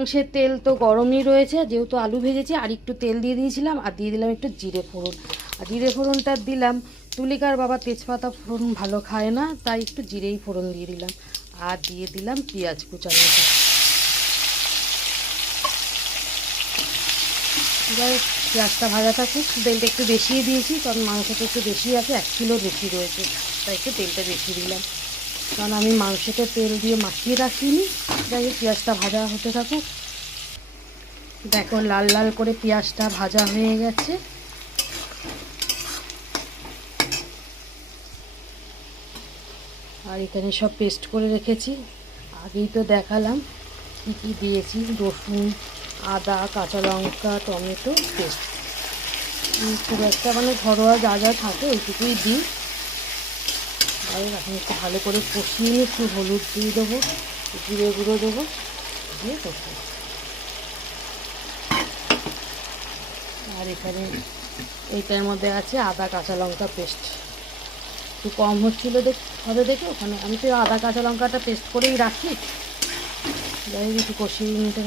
মাংসের তেল তো গরমই রয়েছে, যেহেতু আলু ভেজেছি আর একটু তেল দিয়ে দিয়েছিলাম, আর দিয়ে দিলাম একটু জিরে ফোড়ন। আর জিরে ফোড়নটা দিলাম, তুলিকার বাবা তেজপাতা ফোড়ন ভালো খায় না, তাই একটু জিরেই ফোড়ন দিয়ে দিলাম। আর দিয়ে দিলাম পেঁয়াজ কুচানোটা। যাই হোক, পেঁয়াজটা ভাজা থাকুক। তেলটা একটু বেশিই দিয়েছি, কারণ মাংসটা একটু বেশি আছে, 1 কিলো বেশি রয়েছে, তাই একটু তেলটা বেশি দিলাম, কারণ আমি মাংসতে তেল দিয়ে মাখিয়ে রাখিনি। যাই হোক, পেঁয়াজটা ভাজা হতে থাকুক। দেখো লাল লাল করে পেঁয়াজটা ভাজা হয়ে গেছে। আর এখানে সব পেস্ট করে রেখেছি, আগেই তো দেখালাম কী কী দিয়েছি। রসুন, আদা, কাঁচা লঙ্কা, টমেটো পেস্ট। খুব একটা মানে ঘরোয়া যা যা থাকে ওইটুকুই দিই। আর এখন একটু ভালো করে কষিয়ে নিয়ে একটু হলুদ দিয়ে দেবো, জিরে গুঁড়ো দেবো, দিয়ে কষবো। আর এখানে এইটার মধ্যে আছে আদা কাঁচা লঙ্কা পেস্ট। একটু কম হচ্ছিলো হবে দেখে ওখানে আমি তো আদা কাঁচা লঙ্কাটা পেস্ট করেই রাখি। যাই হোক, একটু কষিয়ে নিতে